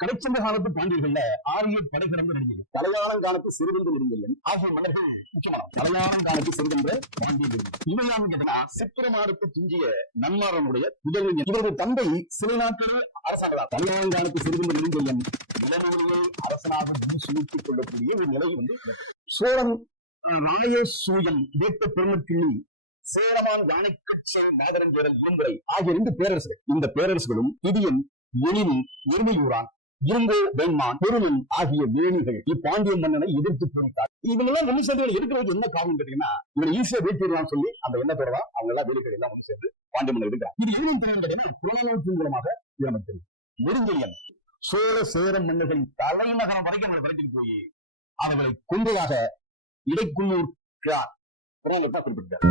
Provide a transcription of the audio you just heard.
கடைச்சந்த காலத்து பாண்டியர்கள்ல ஆரிய படைகிடந்த நடிகை தலையாளம் காலத்து சிறுவந்த நெடுங்கல்யன் ஆகிய மன்னர்கள் முக்கியமான தலையாளம் காலத்து சிறுவந்த பாண்டிய நெடுங்கல் இவையான்னு கேட்டா சித்திரமாரத்து துஞ்சிய நன்மாரனுடைய புதல்வன் இவரது தந்தை சில நாட்களில் அரசாங்கலாம் தலையாளம் காலத்து சிறுவந்த நெடுங்கல்யன் இளநூலியை அரசனாக சூழ்த்திக் கொள்ளக்கூடிய ஒரு நிலை வந்து சோழன் ராய சூயன் வேட்ட பெருமக்கிள்ளி சேரமான் யானைக்கச்சல் மாதரன் பேரல் இளம்பரை ஆகிய இரண்டு பேரரசுகள். இந்த பேரரசுகளும் இடியன் எழினி எருமையூரான் இருங்கோ வெண்மான் பொருளும் ஆகிய வேணிகள். இப்பாண்டிய மன்னனை எதிர்த்து போரிட்டார் இவங்க எல்லாம் ஒண்ணு சேர்ந்து இருக்கிறதுக்கு என்ன காரணம் கேட்டீங்கன்னா இவங்க ஈஸியா வீழ்த்திடலாம் சொல்லி அந்த எண்ணத்தோட தான் அவங்க எல்லாம் வேலைகள் எல்லாம் ஒன்று சேர்ந்து பாண்டிய மன்னர் எடுக்கிறார். இது எவ்வளவு தெரியும் கேட்டீங்கன்னா புறநானூற்றின் மூலமாக நமக்கு தெரியும். நெடுஞ்செழியன் சோழ சேர மன்னர்களின் தலைநகரம் வரைக்கும் அவங்களை விரட்டிட்டு போய் அவர்களை கொண்டதாக இடைக்குள்ளூர் புறநானூற்றா குறிப்பிட்டார்